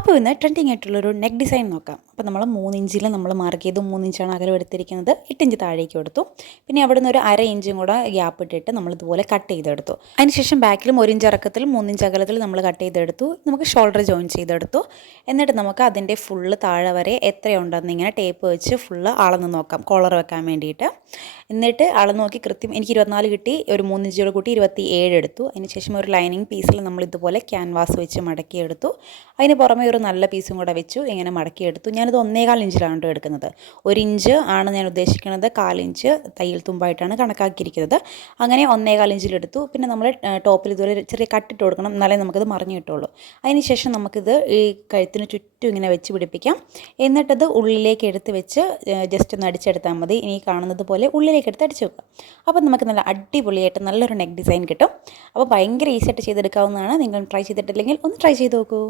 അപ്പോൾ ഇന്ന് ട്രെൻഡിങ് ആയിട്ടുള്ളൊരു നെക്ക് ഡിസൈൻ നോക്കാം. അപ്പോൾ നമ്മൾ മൂന്ന് ഇഞ്ചിൽ നമ്മൾ മാർക്ക് ചെയ്തു. മൂന്ന് ഇഞ്ചാണ് അകലം എടുത്തിരിക്കുന്നത്. എട്ട് ഇഞ്ച് താഴേക്ക് എടുത്തു. പിന്നെ അവിടെ നിന്ന് ഒരു അര ഇഞ്ചും കൂടെ ഗ്യാപ്പ് ഇട്ടിട്ട് നമ്മൾ ഇതുപോലെ കട്ട് ചെയ്തെടുത്തു. അതിനുശേഷം ബാക്കിലും ഒരു ഇഞ്ച് ഇറക്കത്തിൽ മൂന്ന് ഇഞ്ച് അകലത്തിൽ നമ്മൾ കട്ട് ചെയ്തെടുത്തു. നമുക്ക് ഷോൾഡർ ജോയിൻ ചെയ്തെടുത്തു. എന്നിട്ട് നമുക്ക് അതിന്റെ ഫുള്ള് താഴെ വരെ എത്രയുണ്ടെന്ന് ഇങ്ങനെ ടേപ്പ് വെച്ച് ഫുള്ള് അളന്ന് നോക്കാം. കോളർ വെക്കാൻ വേണ്ടിയിട്ട്. എന്നിട്ട് അളന്ന് നോക്കി കൃത്യം എനിക്ക് ഇരുപത്തിനാല് കിട്ടി. ഒരു മൂന്ന് ഇഞ്ചോട് കൂട്ടി ഇരുപത്തി ഏഴ് എടുത്തു അതിനുശേഷം ഒരു ലൈനിങ് പീസിൽ നമ്മൾ ഇതുപോലെ ക്യാൻവാസ് വെച്ച് മടക്കിയെടുത്തു. അതിന് പുറമെ ഒരു നല്ല പീസും കൂടെ വെച്ചു ഇങ്ങനെ മടക്കിയെടുത്തു ഞാനിത് ഒന്നേകാൽ ഇഞ്ചിലാണ് കേട്ടോ എടുക്കുന്നത്. ഒരു ഇഞ്ച് ആണ് ഞാൻ ഉദ്ദേശിക്കുന്നത്. കാലിഞ്ച് തയ്യൽ തുമ്പായിട്ടാണ് കണക്കാക്കിയിരിക്കുന്നത്. അങ്ങനെ ഒന്നേകാൽ ഇഞ്ചിലെടുത്തു പിന്നെ നമ്മൾ ടോപ്പിൽ ഇതുപോലെ ചെറിയ കട്ടിട്ട് കൊടുക്കണം. എന്നാലേ നമുക്കത് മറിഞ്ഞു കിട്ടുള്ളൂ. അതിനുശേഷം നമുക്കിത് ഈ കഴുത്തിന് ചുറ്റും ഇങ്ങനെ വെച്ച് പിടിപ്പിക്കാം. എന്നിട്ടത് ഉള്ളിലേക്ക് എടുത്ത് വെച്ച് ജസ്റ്റ് ഒന്ന് അടിച്ചെടുത്താൽ മതി. ഇനി കാണുന്നത് പോലെ ഉള്ളിലേക്ക് എടുത്ത് അടിച്ചു വെക്കുക. അപ്പോൾ നമുക്ക് നല്ല അടിപൊളിയായിട്ട് നല്ലൊരു നെക്ക് ഡിസൈൻ കിട്ടും. അപ്പോൾ ഭയങ്കര ഈസി ആയിട്ട് ചെയ്തെടുക്കാവുന്നതാണ്. നിങ്ങൾ ട്രൈ ചെയ്തിട്ടില്ലെങ്കിൽ ഒന്ന് ട്രൈ ചെയ്ത് നോക്കൂ.